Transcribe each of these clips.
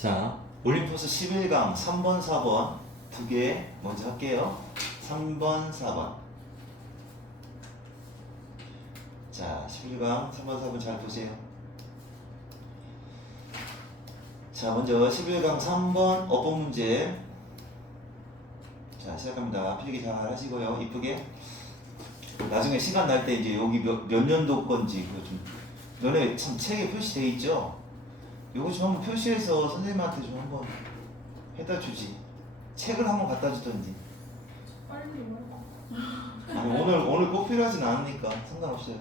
자, 올림포스 11강 3번, 4번 두 개 먼저 할게요. 3번, 4번. 자, 11강 3번, 4번 잘 보세요. 자, 먼저 11강 3번 어법 문제. 자, 시작합니다. 필기 잘 하시고요. 이쁘게. 나중에 시간 날 때 이제 여기 몇 년도 건지 그거 좀 너네 참 책에 표시돼 있죠? 요거 좀 한번 표시해서 선생님한테 좀 한번 해다 주지. 책을 한번 갖다 주던지. 빨리요. 아니, 오늘 꼭 필요하진 않으니까 상관없어요.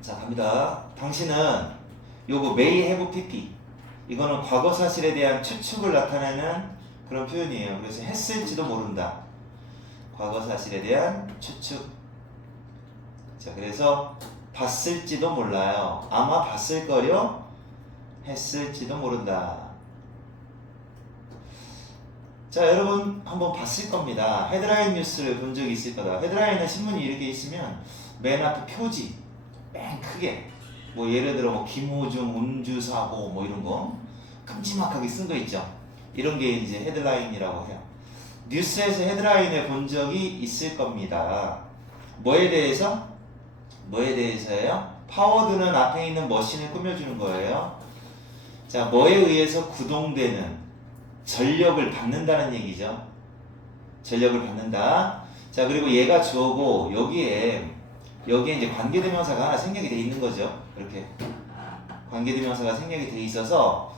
자, 갑니다. 당신은 요거 may have pp, 이거는 과거 사실에 대한 추측을 나타내는 그런 표현이에요. 그래서 했을지도 모른다. 과거 사실에 대한 추측. 자, 그래서 봤을지도 몰라요. 아마 봤을 거려. 했을지도 모른다. 자, 여러분 한번 봤을 겁니다. 헤드라인 뉴스를 본 적이 있을 거다. 헤드라인은 신문이 이렇게 있으면 맨 앞에 표지 맨 크게, 뭐 예를 들어 뭐 김호중 음주사고 뭐 이런 거 큼지막하게 쓴 거 있죠. 이런 게 이제 헤드라인이라고 해요. 뉴스에서 헤드라인을 본 적이 있을 겁니다. 뭐에 대해서? 뭐에 대해서예요? 파워드는 앞에 있는 머신을 꾸며주는 거예요. 자, 뭐에 의해서 구동되는, 전력을 받는다는 얘기죠. 전력을 받는다. 자, 그리고 얘가 주어고 여기에 이제 관계대명사가 하나 생략이 돼 있는 거죠. 이렇게 관계대명사가 생략이 돼 있어서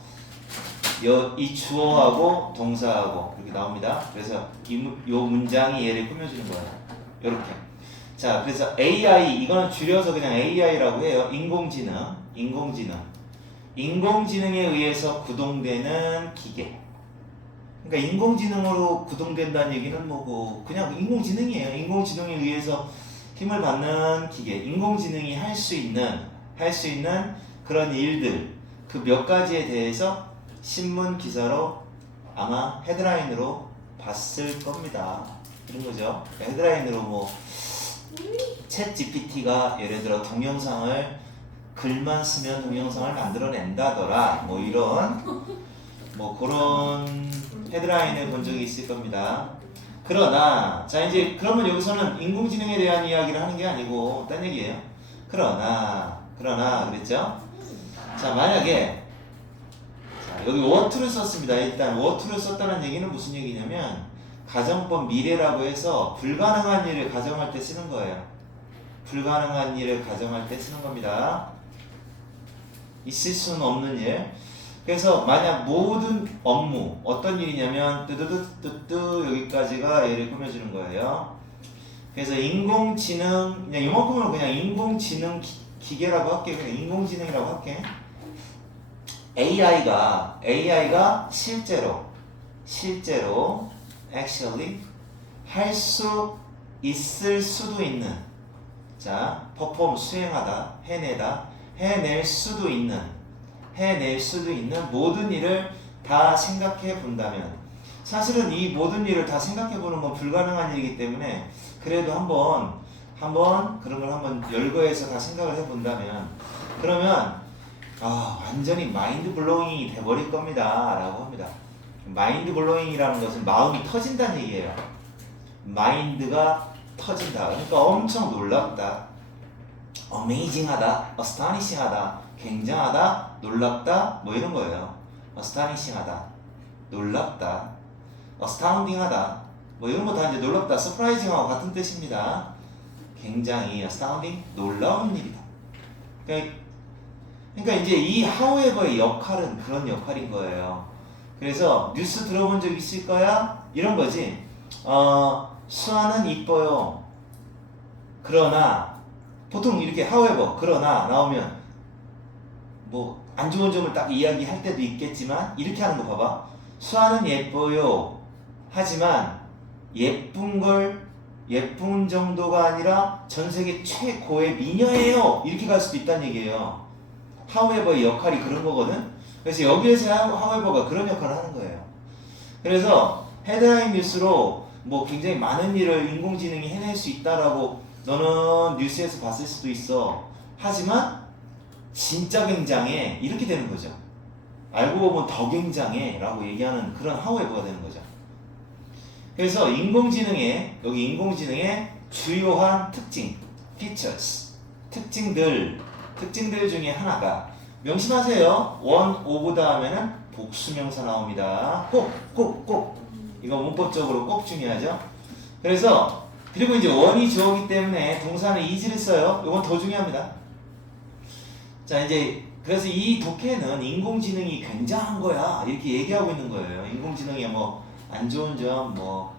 이 주어하고 동사하고 이렇게 나옵니다. 그래서 요 문장이 얘를 꾸며주는 거예요. 이렇게. 자, 그래서 AI, 이거는 줄여서 그냥 AI라고 해요. 인공지능에 의해서 구동되는 기계. 그러니까 인공지능으로 구동된다는 얘기는 뭐고 그냥 인공지능이에요. 인공지능에 의해서 힘을 받는 기계. 인공지능이 할 수 있는 그런 일들, 그 몇 가지에 대해서 신문 기사로 아마 헤드라인으로 봤을 겁니다. 이런 거죠. 헤드라인으로 뭐 챗 GPT가 예를 들어 동영상을, 글만 쓰면 동영상을 만들어낸다더라, 뭐 이런 뭐 그런 헤드라인을 본 적이 있을 겁니다. 그러나 자, 이제 그러면 여기서는 인공지능에 대한 이야기를 하는 게 아니고 딴 얘기예요. 그러나 그랬죠? 자, 만약에 자, 여기 what를 썼습니다. 일단 what를 썼다는 얘기는 무슨 얘기냐면 가정법 미래라고 해서 불가능한 일을 가정할 때 쓰는 거예요. 불가능한 일을 가정할 때 쓰는 겁니다. 있을 수는 없는 일. 그래서 만약 모든 업무, 어떤 일이냐면 뜨뜨뜨뜨 여기까지가 얘를 꾸며주는 거예요. 그래서 인공지능, 그냥 이만큼은 그냥 인공지능 기계라고 할게. 그냥 인공지능이라고 할게. AI가 실제로 actually 할 수 있을 수도 있는, 자, perform 수행하다, 해낼 수도 있는 모든 일을 다 생각해 본다면, 사실은 이 모든 일을 다 생각해 보는 건 불가능한 일이기 때문에 그래도 한번 그런 걸 한번 열거해서 다 생각을 해 본다면, 그러면 완전히 마인드 블로잉이 돼버릴 겁니다 라고 합니다. 마인드 블로잉이라는 것은 마음이 터진다는 얘기예요. 마인드가 터진다. 그러니까 엄청 놀랍다, 어메이징하다, 어스타니싱하다, 굉장하다, 놀랍다, 뭐 이런 거예요. 어스타니싱하다, 놀랍다, 어스타운딩하다, 뭐 이런 거 다 이제 놀랍다, 서프라이징하고 같은 뜻입니다. 굉장히 어스타운딩, 놀라운 일이다. 그러니까 이제 이 however의 역할은 그런 역할인 거예요. 그래서 뉴스 들어본 적 있을 거야? 이런 거지. 수아는 이뻐요. 그러나, 보통 이렇게 however, 그러나 나오면 뭐 안 좋은 점을 딱 이야기할 때도 있겠지만, 이렇게 하는 거 봐봐. 수아는 예뻐요. 하지만 예쁜 정도가 아니라 전 세계 최고의 미녀예요. 이렇게 갈 수도 있다는 얘기예요. however의 역할이 그런 거거든. 그래서 여기에서 however가 그런 역할을 하는 거예요. 그래서 헤드라인 뉴스로 뭐 굉장히 많은 일을 인공지능이 해낼 수 있다라고 너는 뉴스에서 봤을 수도 있어. 하지만 진짜 굉장해, 이렇게 되는 거죠. 알고 보면 더 굉장해 라고 얘기하는 그런 하우에버가 되는 거죠. 그래서 인공지능의 여기 인공지능의 주요한 특징 features 특징들 중에 하나가 명심하세요. 원 오브 다음에는 복수명사 나옵니다. 꼭 이거 문법적으로 꼭 중요하죠. 그래서 그리고 이제 원이 주어기 때문에 동사는 is를 써요. 이건 더 중요합니다. 자 이제 그래서 이 독해는 인공지능이 굉장한 거야 이렇게 얘기하고 있는 거예요. 인공지능이 뭐 안 좋은 점 뭐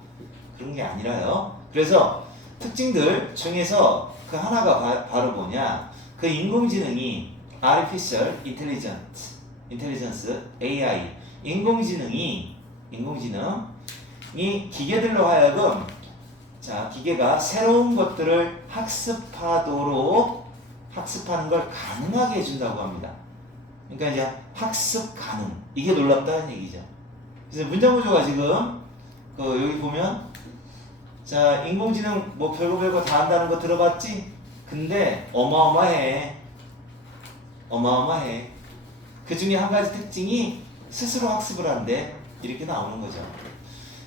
그런 게 아니라요. 그래서 특징들 중에서 그 하나가 바로 뭐냐? 그 인공지능이 artificial intelligence AI 인공지능이 기계들로 하여금 자 기계가 새로운 것들을 학습하는 걸 가능하게 해준다고 합니다. 그러니까 이제 학습 가능 이게 놀랍다는 얘기죠. 그래서 문장 구조가 지금 여기 보면 자 인공지능 뭐 별거 다 한다는 거 들어봤지? 근데 어마어마해. 그 중에 한 가지 특징이 스스로 학습을 한대. 이렇게 나오는 거죠.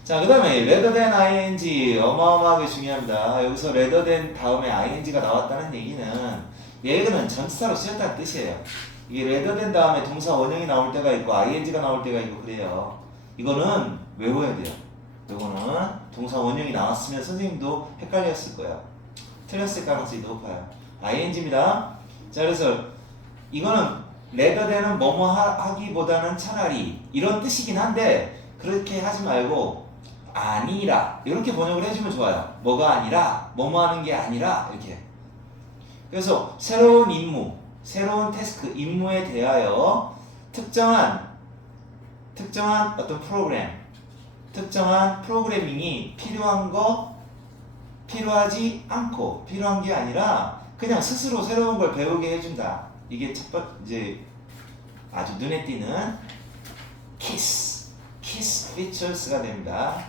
자, 그 다음에 rather than ing 어마어마하게 중요합니다. 여기서 rather than 다음에 ing가 나왔다는 얘기는 전치사로 쓰였다는 뜻이에요. 이게 rather than 다음에 동사 원형이 나올 때가 있고 ing가 나올 때가 있고 그래요. 이거는 외워야 돼요. 이거는 동사 원형이 나왔으면 선생님도 헷갈렸을 거야. 틀렸을 가능성이 높아요. ing입니다. 자, 그래서 이거는 rather than은 뭐뭐 하기보다는 차라리 이런 뜻이긴 한데 그렇게 하지 말고 아니라 이렇게 번역을 해주면 좋아요. 뭐가 아니라 뭐뭐 하는 게 아니라 이렇게. 그래서 새로운 임무, 새로운 태스크, 임무에 대하여 특정한 어떤 특정한 프로그래밍이 필요하지 않고 필요한 게 아니라 그냥 스스로 새로운 걸 배우게 해준다. 이게 첫 번째 이제 아주 눈에 띄는 키스 features가 됩니다.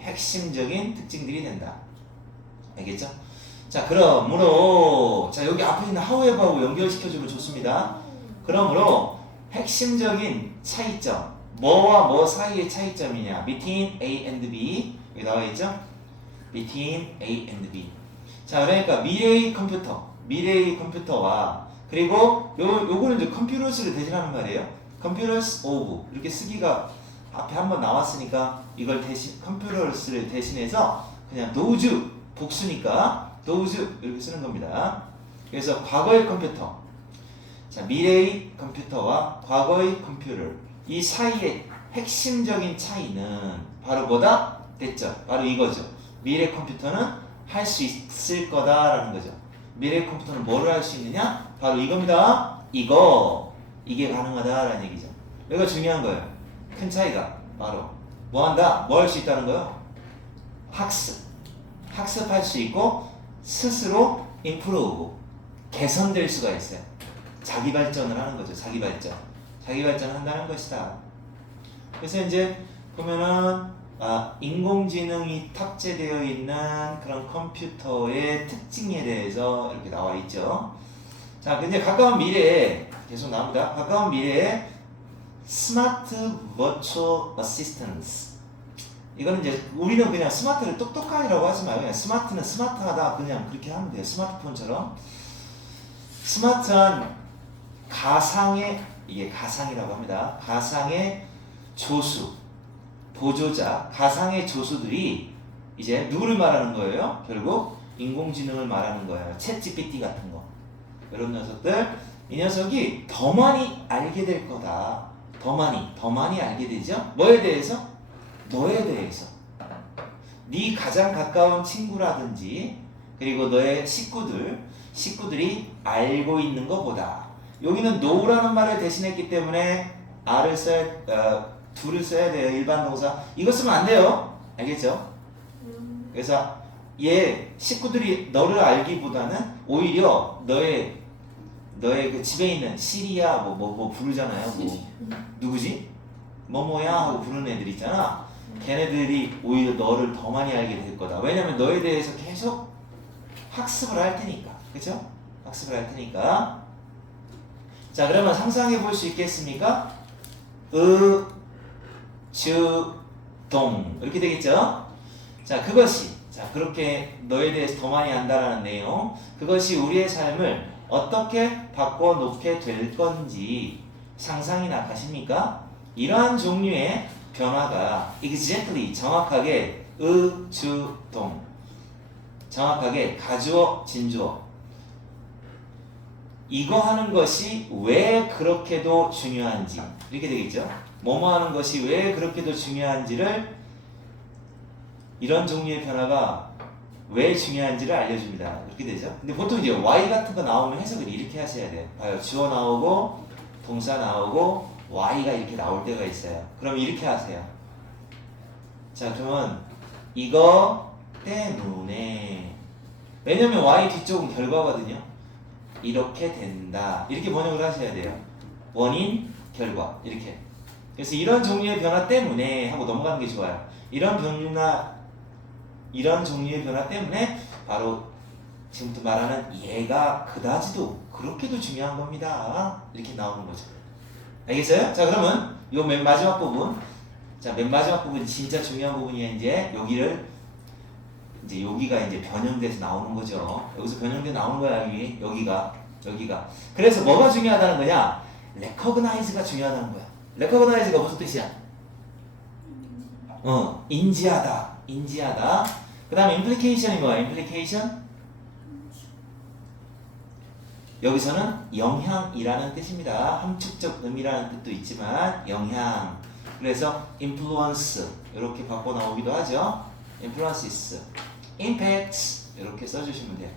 핵심적인 특징들이 된다. 알겠죠? 자, 그러므로 자 여기 앞에 있는 however하고 연결시켜주면 좋습니다. 그러므로 핵심적인 차이점 뭐와 뭐 사이의 차이점이냐 between A and B 여기 나와 있죠? between A and B. 자 그러니까 미래의 컴퓨터와 그리고 요거는 이제 컴퓨터스를 대신하는 말이에요. 컴퓨터스 오브 이렇게 쓰기가 앞에 한번 나왔으니까 이걸 컴퓨터스를 대신해서 그냥 those 복수니까 those 이렇게 쓰는 겁니다. 그래서 과거의 컴퓨터, 자 미래의 컴퓨터와 과거의 컴퓨터 이 사이의 핵심적인 차이는 바로 뭐다? 됐죠? 바로 이거죠. 미래 컴퓨터는 할 수 있을 거다라는 거죠. 미래 컴퓨터는 뭐를 할 수 있느냐? 바로 이겁니다. 이게 가능하다라는 얘기죠. 이거 중요한 거예요. 큰 차이가 바로 뭐 한다? 뭐 할 수 있다는 거예요? 학습할 수 있고 스스로 improve 개선될 수가 있어요. 자기 발전을 하는 거죠. 자기 발전을 한다는 것이다. 그래서 이제 보면은 인공지능이 탑재되어 있는 그런 컴퓨터의 특징에 대해서 이렇게 나와 있죠. 자, 근데 가까운 미래에 계속 나옵니다. 가까운 미래에 스마트 버추얼 어시스턴스. 이거는 이제 우리는 그냥 스마트를 똑똑하니라고 하지 말고 그냥 스마트는 스마트하다 그냥 그렇게 하면 돼요. 스마트폰처럼. 스마트한 이게 가상이라고 합니다. 가상의 조수, 보조자, 가상의 조수들이 이제 누구를 말하는 거예요? 결국 인공지능을 말하는 거예요. 챗GPT 같은 거. 이런 녀석들, 이 녀석이 더 많이 알게 될 거다. 더 많이 알게 되죠? 뭐에 대해서? 너에 대해서. 네 가장 가까운 친구라든지 그리고 너의 식구들이 알고 있는 것보다. 여기는 know라는 말을 대신했기 때문에 do를 써야 돼요. 일반 동사. 이거 쓰면 안 돼요. 알겠죠? 그래서 식구들이 너를 알기보다는 오히려 너의 그 집에 있는 시리야 뭐 부르잖아요. 누구지? 뭐뭐야 하고 부르는 애들 있잖아. 걔네들이 오히려 너를 더 많이 알게 될 거다. 왜냐면 너에 대해서 계속 학습을 할 테니까. 그쵸? 학습을 할 테니까. 자, 그러면 상상해 볼 수 있겠습니까? 주, 동 이렇게 되겠죠? 자, 그것이 그렇게 너에 대해서 더 많이 안다라는 내용. 그것이 우리의 삶을 어떻게 바꿔놓게 될 건지 상상이나 가십니까? 이러한 종류의 변화가 exactly 정확하게 주, 동 정확하게 가주어, 진주어 이거 하는 것이 왜 그렇게도 중요한지 이렇게 되겠죠? 뭐뭐 하는 것이 왜 그렇게도 중요한지를 이런 종류의 변화가 왜 중요한지를 알려줍니다. 그렇게 되죠? 근데 보통 이제 Y 같은 거 나오면 해석을 이렇게 하셔야 돼요. 봐요. 주어 나오고 동사 나오고 Y가 이렇게 나올 때가 있어요. 그럼 이렇게 하세요. 자, 그러면 이거 때문에 왜냐면 Y 뒤쪽은 결과거든요. 이렇게 된다. 이렇게 번역을 하셔야 돼요. 원인, 결과 이렇게. 그래서 이런 종류의 변화 때문에 하고 넘어가는 게 좋아요. 이런 종류의 변화 때문에 바로 지금부터 말하는 얘가 그다지도 그렇게도 중요한 겁니다. 이렇게 나오는 거죠. 알겠어요? 자, 그러면 요 맨 마지막 부분. 자, 맨 마지막 부분 진짜 중요한 부분이 이제 여기가 이제 변형돼서 나오는 거죠. 여기서 변형돼 나오는 거야, 여기가. 그래서 뭐가 중요하다는 거냐? recognize가 중요하다는 거야. recognize가 무슨 뜻이야? 인지하다. 그 다음에 implication이 뭐야? implication? 여기서는 영향이라는 뜻입니다. 함축적 의미라는 뜻도 있지만 영향. 그래서 influence 이렇게 바꿔 나오기도 하죠. influences, impacts 이렇게 써주시면 돼요.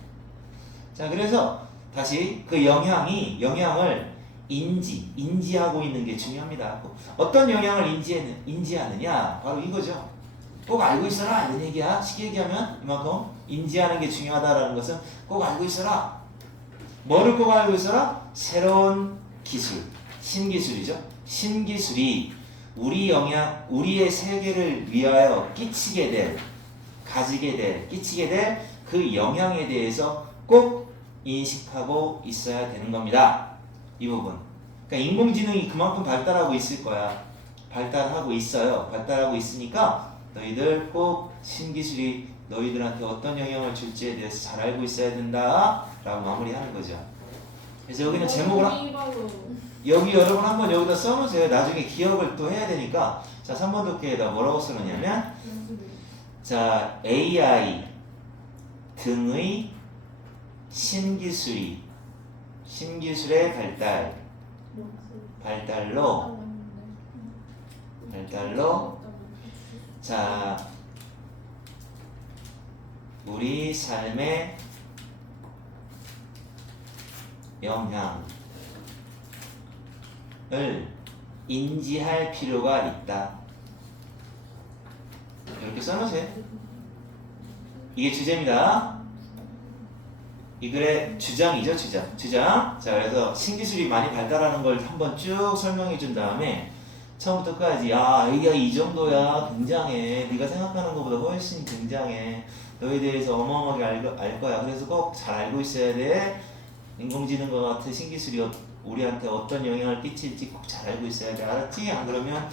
자, 그래서 다시 그 영향을 인지하고 있는 게 중요합니다. 어떤 영향을 인지하느냐? 바로 이거죠. 꼭 알고 있어라 이런 얘기야. 쉽게 얘기하면 이만큼 인지하는 게 중요하다라는 것은 꼭 알고 있어라. 뭐를 꼭 알고 있어라? 새로운 기술, 신기술이죠. 신기술이 우리의 세계를 위하여 끼치게 될 그 영향에 대해서 꼭 인식하고 있어야 되는 겁니다. 이 부분. 그러니까 인공지능이 그만큼 발달하고 있을 거야. 발달하고 있어요. 발달하고 있으니까 너희들 꼭 신기술이 너희들한테 어떤 영향을 줄지에 대해서 잘 알고 있어야 된다 라고 마무리하는 거죠. 그래서 여기는 제목을 여기 여러분 한번 여기다 써놓으세요. 나중에 기억을 또 해야 되니까. 자, 3번 독해에다 뭐라고 써놓냐면 자, AI 등의 신기술의 발달로 자, 우리 삶의 영향을 인지할 필요가 있다. 이렇게 써놓으세요. 이게 주제입니다. 이 글의 주장이죠, 주장. 자, 그래서 신기술이 많이 발달하는 걸 한번 쭉 설명해 준 다음에 처음부터 끝까지 AI 이 정도야 굉장해. 네가 생각하는 것보다 훨씬 굉장해. 너에 대해서 어마어마하게 알 거야. 그래서 꼭 잘 알고 있어야 돼. 인공지능과 같은 신기술이 우리한테 어떤 영향을 끼칠지 꼭 잘 알고 있어야 돼. 알았지? 안 그러면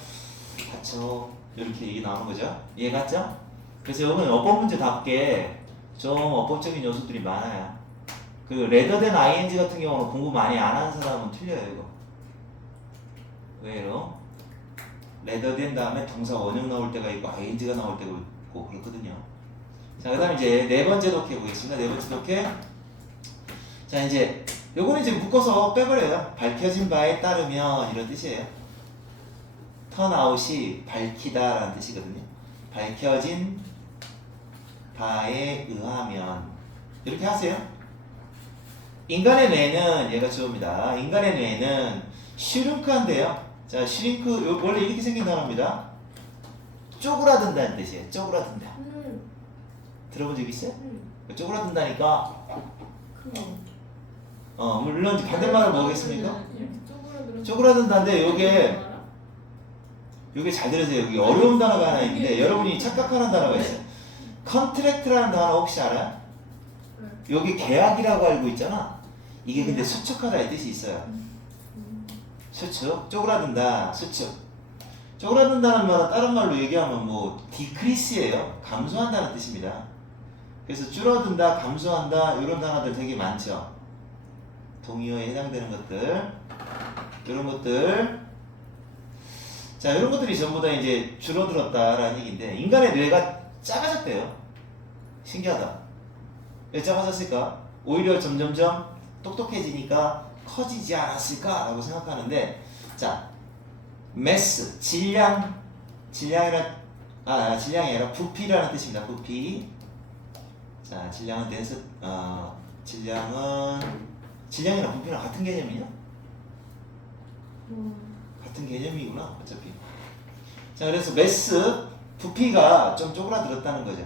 다쳐. 이렇게 얘기 나오는 거죠. 이해 갔죠? 그래서 여기는 어법 문제답게 좀 어법적인 요소들이 많아요. 그 rather than ing 같은 경우는 공부 많이 안 하는 사람은 틀려요. 이거 왜요? rather than 다음에 동사 원형 나올 때가 있고 ing가 나올 때가 있고 그렇거든요. 자, 그 다음에 이제 네 번째 독해 보겠습니다. 네 번째 독해. 자, 이제 요거는 이제 묶어서 빼버려요. 밝혀진 바에 따르면 이런 뜻이에요. turnout이 밝히다 라는 뜻이거든요. 밝혀진 바에 의하면 이렇게 하세요. 인간의 뇌는 얘가 주어입니다. 인간의 뇌는 슈링크한데요. 자, 슈링크 원래 이렇게 생긴 단어입니다. 쪼그라든다는 뜻이에요. 쪼그라든다. 들어본 적 있어요? 쪼그라든다니까. 물론 반대말을 모르겠습니까? 쪼그라든다인데 요게 잘 들으세요. 여기 어려운 단어가 하나 있는데 여러분이 착각하는 단어가 있어요. 컨트랙트라는 단어 혹시 알아요? 여기 계약이라고 알고 있잖아. 이게 근데 수축하다 이 뜻이 있어요. 수축, 쪼그라든다, 수축. 쪼그라든다는 말은 다른 말로 얘기하면 뭐 decrease예요. 감소한다는 뜻입니다. 그래서 줄어든다, 감소한다 이런 단어들 되게 많죠. 동의어에 해당되는 것들, 이런 것들. 자, 이런 것들이 전부 다 이제 줄어들었다라는 얘기인데 인간의 뇌가 작아졌대요. 신기하다. 왜 작아졌을까? 오히려 점점점 똑똑해지니까 커지지 않았을까라고 생각하는데, 자, 매스, 질량이란 질량이 아니라 부피라는 뜻입니다. 부피. 자, 질량은 질량이랑 부피랑 같은 개념이냐? 같은 개념이구나, 어차피. 자, 그래서 매스, 부피가 좀 쪼그라들었다는 거죠.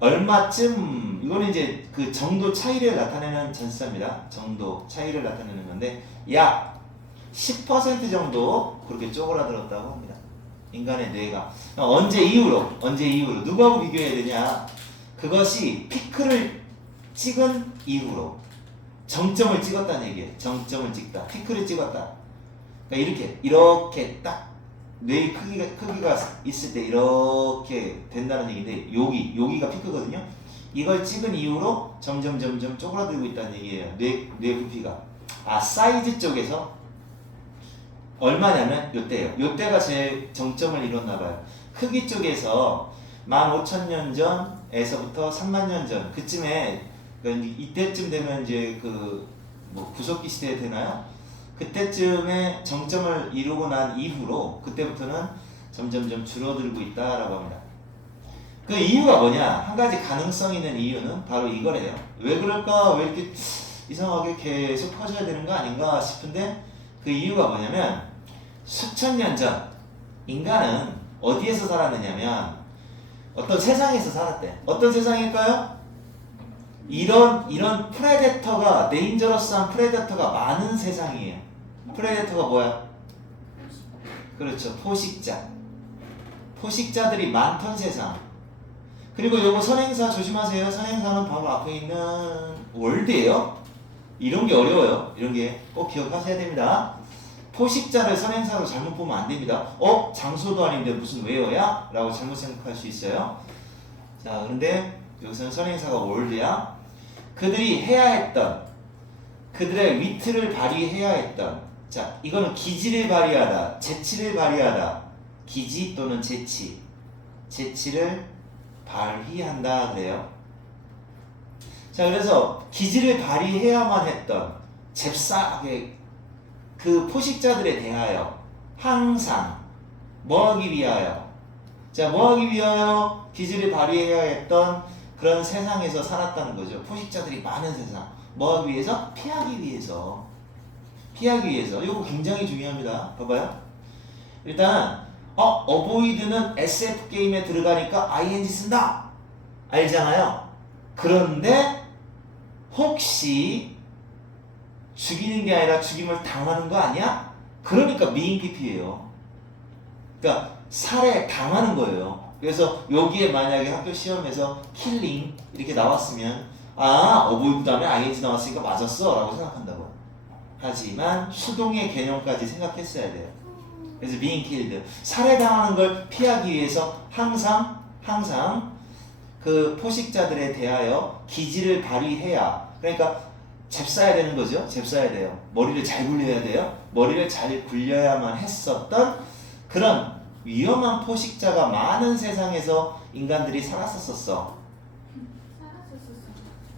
얼마쯤, 이거는 이제 그 정도 차이를 나타내는 전치사입니다. 정도 차이를 나타내는 건데, 약 10% 정도 그렇게 쪼그라들었다고 합니다. 인간의 뇌가. 언제 이후로? 누구하고 비교해야 되냐? 그것이 피크를 찍은 이후로. 정점을 찍었다는 얘기예요. 정점을 찍다. 피크를 찍었다. 그러니까 이렇게 딱 뇌의 크기가 있을 때 이렇게 된다는 얘기인데, 여기가 피크거든요. 이걸 찍은 이후로 점점 쪼그라들고 있다는 얘기예요. 뇌 부피가. 사이즈 쪽에서 얼마냐면 요때예요. 요때가 제 정점을 이뤘나봐요. 크기 쪽에서 15,000년 전에서부터 30,000년 전 그쯤에, 이때쯤 되면 이제 뭐 구석기 시대 되나요? 그때쯤에 정점을 이루고 난 이후로 그때부터는 점점점 줄어들고 있다라고 합니다. 그 이유가 뭐냐? 한 가지 가능성 있는 이유는 바로 이거래요. 왜 그럴까? 왜 이렇게 이상하게 계속 커져야 되는 거 아닌가 싶은데, 그 이유가 뭐냐면, 수천 년 전 인간은 어디에서 살았느냐면 어떤 세상에서 살았대. 어떤 세상일까요? 이런 프레데터가, 데인저러스한 프레데터가 많은 세상이에요. 프레데터가 뭐야? 그렇죠. 포식자들이 많던 세상. 그리고 요거 선행사 조심하세요. 선행사는 바로 앞에 있는 월드예요. 이런 게 어려워요. 이런 게 꼭 기억하셔야 됩니다. 포식자를 선행사로 잘못 보면 안 됩니다. 장소도 아닌데 무슨 웨어야? 라고 잘못 생각할 수 있어요. 자, 그런데 여기서는 선행사가 월드야. 그들이 해야 했던, 그들의 위트를 발휘해야 했던, 자, 이거는 기지를 발휘하다, 재치를 발휘하다, 기지 또는 재치를 발휘한다 그래요. 자, 그래서 기지를 발휘해야만 했던 잽싸게 그 포식자들에 대하여 항상 뭐하기 위하여, 자, 뭐하기 위하여 기지를 발휘해야 했던 그런 세상에서 살았다는 거죠. 포식자들이 많은 세상. 뭐하기 위해서? 피하기 위해서. 이거 굉장히 중요합니다. 봐봐요. 일단 avoid는 SF 게임에 들어가니까 ing 쓴다. 알잖아요. 그런데 혹시 죽이는 게 아니라 죽임을 당하는 거 아니야? 그러니까 미인 PP예요. 그러니까 살해 당하는 거예요. 그래서 여기에 만약에 학교 시험에서 킬링 이렇게 나왔으면 어보이드 다음에 ing 나왔으니까 맞았어 라고 생각한다고. 하지만 수동의 개념까지 생각했어야 돼요. 그래서 being killed, 살해당하는 걸 피하기 위해서 항상 그 포식자들에 대하여 기지를 발휘해야, 그러니까 잽싸야 되는 거죠. 잽싸야 돼요. 머리를 잘 굴려야 돼요. 머리를 잘 굴려야만 했었던 그런 위험한 포식자가 많은 세상에서 인간들이 살았었어.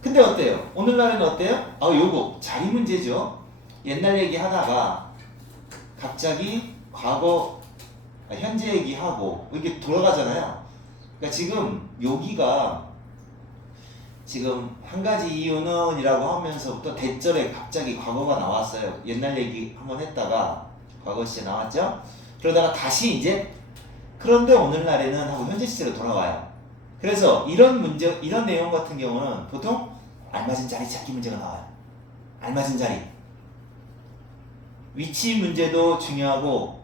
근데 어때요? 오늘날에는 어때요? 요거 자리 문제죠. 옛날 얘기 하다가 갑자기 과거, 현재 얘기하고 이렇게 돌아가잖아요. 그러니까 지금 여기가 지금 한 가지 이유는 이라고 하면서부터 대절에 갑자기 과거가 나왔어요. 옛날 얘기 한번 했다가 과거 시제 나왔죠? 그러다가 다시 이제 그런데 오늘날에는 하고 현재 시제로 돌아와요. 그래서 이런 문제, 이런 내용 같은 경우는 보통 알맞은 자리 찾기 문제가 나와요. 알맞은 자리. 위치 문제도 중요하고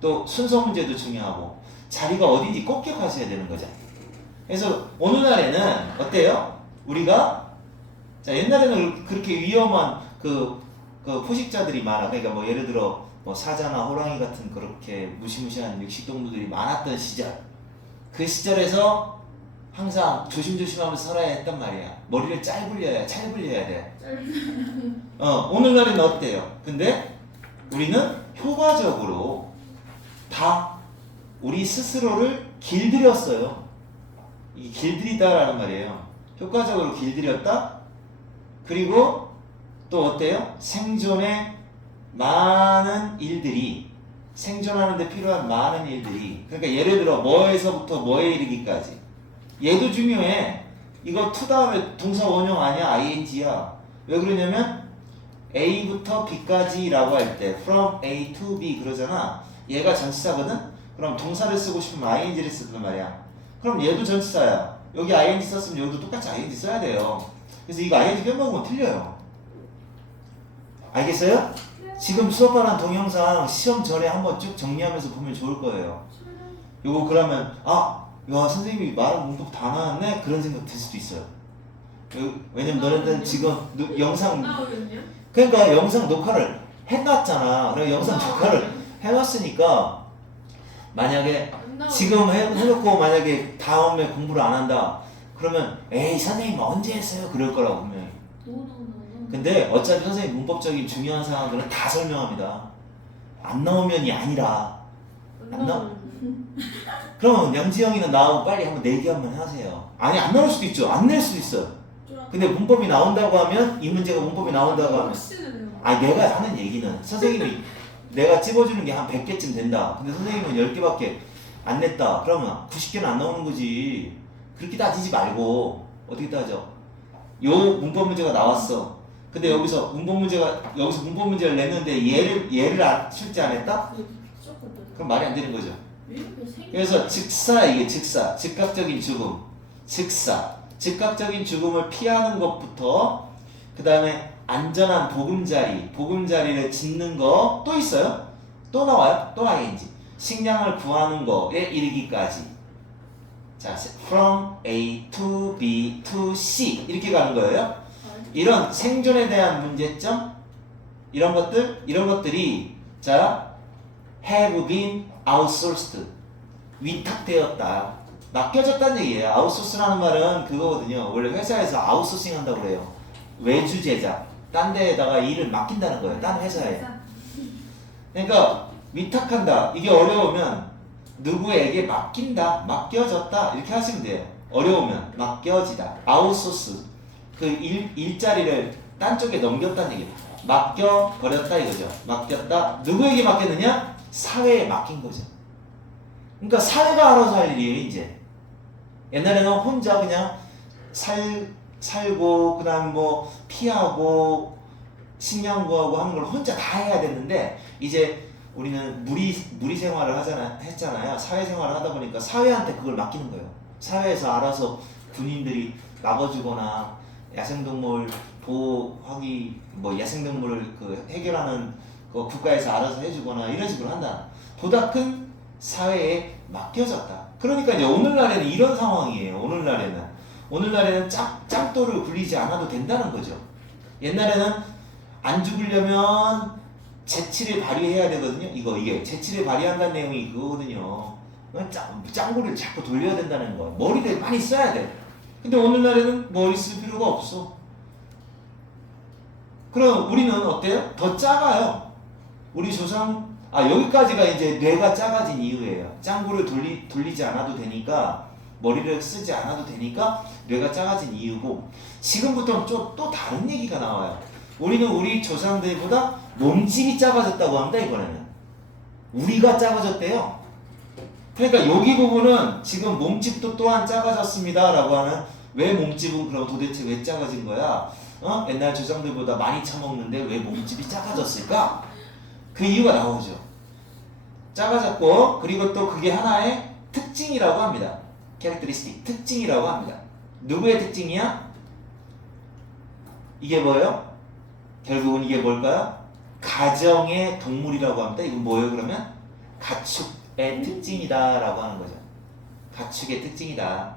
또 순서 문제도 중요하고 자리가 어딘지 꼭 기억하셔야 되는 거죠. 그래서 오늘날에는 어때요? 우리가 자, 옛날에는 그렇게 위험한 그 포식자들이 많아. 그러니까 뭐 예를 들어 뭐 사자나 호랑이 같은 그렇게 무시무시한 육식동물들이 많았던 시절, 그 시절에서 항상 조심조심하면서 살아야 했단 말이야. 머리를 잘 굴려야 돼. 오늘날에는 어때요? 근데 우리는 효과적으로 다 우리 스스로를 길들였어요. 이게 길들이다라는 말이에요. 효과적으로 길들였다. 그리고 또 어때요? 생존에 많은 일들이, 생존하는 데 필요한 많은 일들이, 그러니까 예를 들어 뭐에서부터 뭐에 이르기까지. 얘도 중요해. 이거 to 다음에 동사 원형 아니야? ing야. 왜 그러냐면 A부터 B까지 라고 할 때 from A to B 그러잖아. 얘가 전치사거든? 그럼 동사를 쓰고 싶으면 ing를 쓰단 말이야. 그럼 얘도 전치사야. 여기 ing 썼으면 여기도 똑같이 ing 써야 돼요. 그래서 이거 ing 빼먹으면 틀려요. 알겠어요? 지금 수업하는 동영상 시험 전에 한번 쭉 정리하면서 보면 좋을 거예요. 요거 그러면 야 선생님이 말한 문법 다 나왔네? 그런 생각 들 수도 있어요. 왜냐면 너네들은 지금 영상, 나오면요? 그러니까 영상 녹화를 해놨잖아. 그럼 영상 녹화를 해놨으니까 만약에 지금 해놓고 만약에 다음에 공부를 안 한다 그러면 에이 선생님 언제 했어요? 그럴 거라고 분명히. 근데 어차피 선생님 문법적인 중요한 사항들은 다 설명합니다. 안 나오면이 아니라 안 나오. 그러면 양지영이는 나오고 빨리 한번 내기 한번 하세요. 아니 안 나올 수도 있죠. 안 낼 수도 있어. 근데 문법이 나온다고 하면 이 문제가 문법이 나온다고 하면 내가 하는 얘기는 선생님이 내가 찝어주는 게 한 100개쯤 된다. 근데 선생님은 10개밖에 안 냈다. 그러면 90개는 안 나오는 거지. 그렇게 따지지 말고 어떻게 따져? 요 문법 문제가 나왔어. 근데 여기서 문법 문제를 냈는데 얘를 출제 안 했다? 그럼 말이 안 되는 거죠. 그래서 이게 즉각적인 죽음, 즉각적인 죽음을 피하는 것부터 그 다음에 안전한 보금자리를 짓는 거 또 있어요. 또 나와요. 또 ing. 식량을 구하는 거에 이르기까지. 자, from A to B to C 이렇게 가는 거예요. 이런 생존에 대한 문제점, 이런 것들이 자, have been outsourced. 위탁되었다. 맡겨졌다는 얘기예요. 아웃소스라는 말은 그거거든요. 원래 회사에서 아웃소싱 한다고 그래요. 외주 제작. 딴 데에다가 일을 맡긴다는 거예요. 딴 회사에. 그러니까 위탁한다. 이게 어려우면 누구에게 맡긴다. 맡겨졌다. 이렇게 하시면 돼요. 어려우면 맡겨지다. 아웃소스. 그 일자리를 딴 쪽에 넘겼다는 얘기예요. 맡겨버렸다 이거죠. 맡겼다. 누구에게 맡겼느냐? 사회에 맡긴 거죠. 그러니까 사회가 알아서 할 일이에요. 이제 옛날에는 혼자 그냥 살고 그다음 뭐 피하고 식량 구하고 하는 걸 혼자 다 해야 됐는데 이제 우리는 무리 생활을 했잖아요. 사회 생활을 하다 보니까 사회한테 그걸 맡기는 거예요. 사회에서 알아서 군인들이 막아주거나 야생동물 보호하기 뭐 야생동물을 그 해결하는 그 국가에서 알아서 해주거나 이런 식으로 한다. 보다 큰 사회에 맡겨졌다. 그러니까 이제 오늘날에는 이런 상황이에요. 오늘날에는 짱돌을 굴리지 않아도 된다는 거죠. 옛날에는 안 죽으려면 재치를 발휘해야 되거든요. 이게 재치를 발휘한다는 내용이 그거거든요. 짱구를 자꾸 돌려야 된다는 거예요. 머리를 많이 써야 돼. 근데 오늘날에는 머리 쓸 필요가 없어. 그럼 우리는 어때요? 더 작아요. 우리 조상 여기까지가 이제 뇌가 작아진 이유예요. 짱구를 돌리지 않아도 되니까 머리를 쓰지 않아도 되니까 뇌가 작아진 이유고 지금부터는 또 다른 얘기가 나와요. 우리는 우리 조상들보다 몸집이 작아졌다고 합니다. 이번에는 우리가 작아졌대요. 그러니까 여기 부분은 지금 몸집도 또한 작아졌습니다 라고 하는 왜 몸집은 그럼 도대체 왜 작아진 거야? 옛날 조상들보다 많이 처먹는데 왜 몸집이 작아졌을까? 그 이유가 나오죠. 작아졌고 그리고 또 그게 하나의 특징이라고 합니다. 캐릭터리스틱 특징이라고 합니다. 누구의 특징이야? 이게 뭐예요? 결국은 이게 뭘까요? 가정의 동물이라고 합니다. 이건 뭐예요 그러면? 가축의 특징이다 라고 하는 거죠. 가축의 특징이다.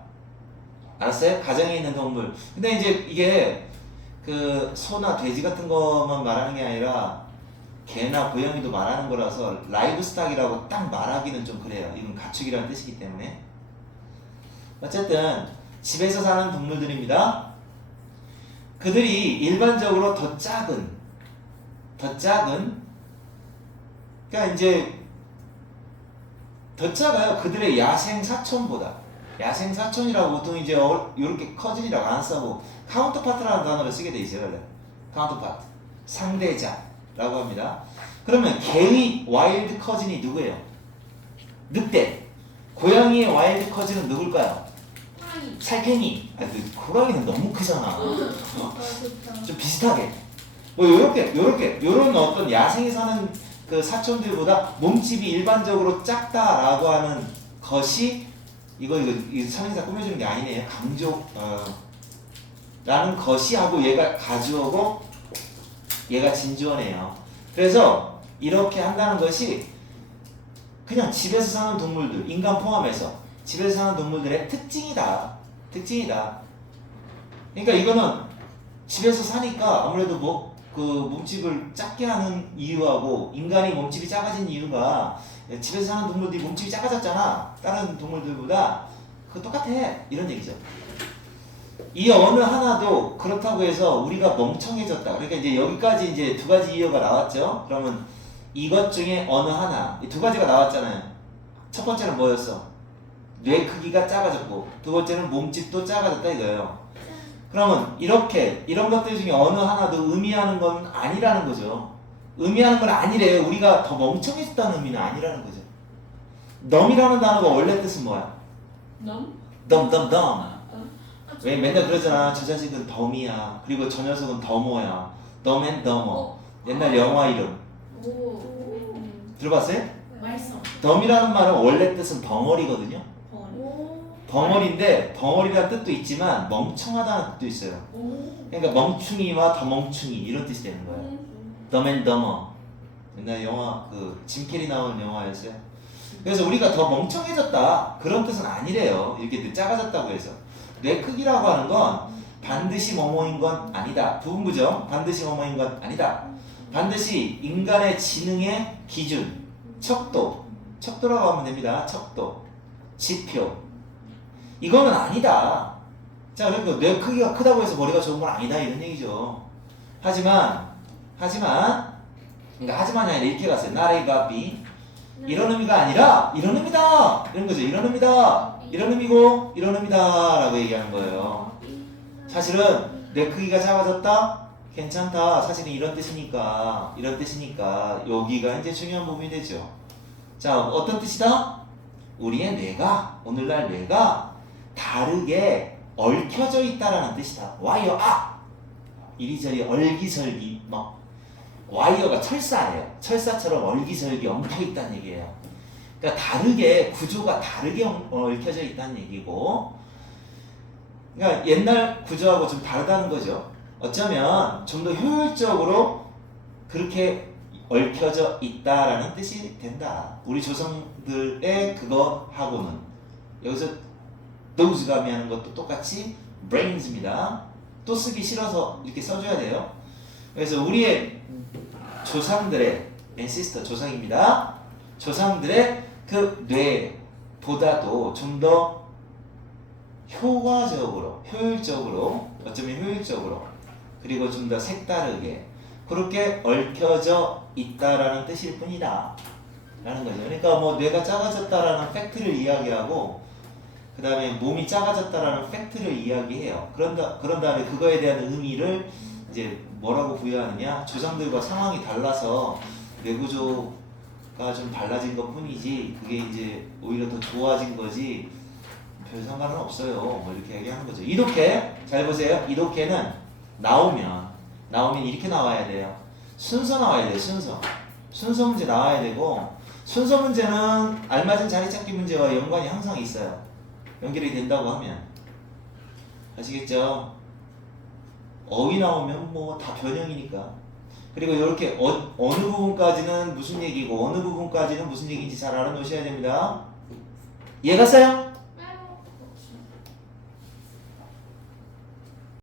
알았어요? 가정에 있는 동물. 근데 이제 이게 그 소나 돼지 같은 것만 말하는 게 아니라 개나 고양이도 말하는 거라서 라이브 스탁이라고 딱 말하기는 좀 그래요. 이건 가축이라는 뜻이기 때문에. 어쨌든 집에서 사는 동물들입니다. 그들이 일반적으로 더 작은 그러니까 이제 더 작아요. 그들의 야생 사촌보다. 야생 사촌이라고 보통 이제 이렇게 커진이라고 안 쓰고 카운터파트라는 단어를 쓰게 돼 있어요. 원래 카운터파트 상대자라고 합니다. 그러면 개의 와일드 커진이 누구예요? 늑대. 고양이의 와일드 커진은 누굴까요? 호랑이. 살쾡이. 호랑이는 너무 크잖아. 아 좋다. 좀 비슷하게. 뭐 요런 어떤 야생에 사는 그 사촌들보다 몸집이 일반적으로 작다라고 하는 것이 이거 선행사 꾸며주는 게 아니네요. 라는 것이 하고 얘가 가주어고 얘가 진주어네요. 그래서 이렇게 한다는 것이 그냥 집에서 사는 동물들, 인간 포함해서 집에서 사는 동물들의 특징이다. 그러니까 이거는 집에서 사니까 아무래도 뭐 그 몸집을 작게 하는 이유하고 인간이 몸집이 작아진 이유가 집에서 사는 동물들이 몸집이 작아졌잖아. 다른 동물들보다 그거 똑같아. 이런 얘기죠. 이 어느 하나도 그렇다고 해서 우리가 멍청해졌다. 그러니까 이제 여기까지 이제 두 가지 이유가 나왔죠. 그러면 이것 중에 어느 하나, 이 두 가지가 나왔잖아요. 첫 번째는 뭐였어? 뇌 크기가 작아졌고, 두 번째는 몸집도 작아졌다 이거예요. 그러면 이런 것들 중에 어느 하나도 의미하는 건 아니라는 거죠. 의미하는 건 아니래요. 우리가 더 멍청해졌다는 의미는 아니라는 거죠. 덤이라는 단어가 원래 뜻은 뭐야? 넘? 덤. 왜 맨날 그러잖아. 저 자식은 덤이야. 그리고 저 녀석은 덤어야. 덤앤더머. 옛날 영화 이름. 오. 들어봤어요? 말썽. 덤이라는 말은 원래 뜻은 덩어리거든요. 오. 덩어리인데 덩어리라는 뜻도 있지만 멍청하다는 뜻도 있어요. 오. 그러니까 멍충이와 더 멍충이 이런 뜻이 되는 거예요. 덤앤더머. 옛날 영화 짐 캐리 나오는 영화였어요. 그래서 우리가 더 멍청해졌다 그런 뜻은 아니래요. 이렇게 작아졌다고 해서. 뇌 크기라고 하는 건 반드시 뭐뭐인 건 아니다. 부분부정. 반드시 뭐뭐인 건 아니다. 반드시 인간의 지능의 기준, 척도라고 하면 됩니다. 척도, 지표. 이거는 아니다. 자, 그러니까 뇌 크기가 크다고 해서 머리가 좋은 건 아니다 이런 얘기죠. 하지만 그러니까 하지만이 아니라 이렇게 갔어요. not a copy. 이런 의미가 아니라 이런 의미다. 이런 거죠. 이런 의미다. 이런 의미고 이런 의미다 라고 얘기하는 거예요. 사실은 뇌 크기가 작아졌다? 괜찮다. 사실은 이런 뜻이니까 여기가 이제 중요한 부분이 되죠. 자, 어떤 뜻이다? 우리의 뇌가 오늘날 뇌가 다르게 얽혀져 있다라는 뜻이다. 와이어 이리저리 얼기설기 막 와이어가 철사예요. 철사처럼 얼기설기 엉켜 있다는 얘기예요. 그러니까 다르게 구조가 다르게 얽혀져 있다는 얘기고, 그러니까 옛날 구조하고 좀 다르다는 거죠. 어쩌면 좀 더 효율적으로 그렇게 얽혀져 있다라는 뜻이 된다. 우리 조상들의 그거하고는 여기서 those가 의미하는 것도 똑같이 brains입니다. 또 쓰기 싫어서 이렇게 써줘야 돼요. 그래서 우리의 조상들의 ancestor 조상입니다. 조상들의 그 뇌보다도 좀 더 효율적으로 어쩌면 효율적으로 그리고 좀 더 색다르게 그렇게 얽혀져 있다라는 뜻일 뿐이다 라는 거죠. 그러니까 뭐 뇌가 작아졌다라는 팩트를 이야기하고 그 다음에 몸이 작아졌다라는 팩트를 이야기해요. 그런 다음에 그거에 대한 의미를 이제 뭐라고 부여하느냐, 조상들과 상황이 달라서 뇌구조가 좀 달라진 것 뿐이지 그게 이제 오히려 더 좋아진 거지 별 상관은 없어요. 뭐 이렇게 얘기하는 거죠. 이독해, 잘 보세요. 이독해는 나오면 이렇게 나와야 돼요. 순서 나와야 돼요. 순서 문제 나와야 되고, 순서 문제는 알맞은 자리 찾기 문제와 연관이 항상 있어요. 연결이 된다고 하면 아시겠죠? 어휘 나오면 뭐 다 변형이니까. 그리고 이렇게 어느 부분까지는 무슨 얘기고 어느 부분까지는 무슨 얘기인지 잘 알아놓으셔야 됩니다. 이해 갔어요?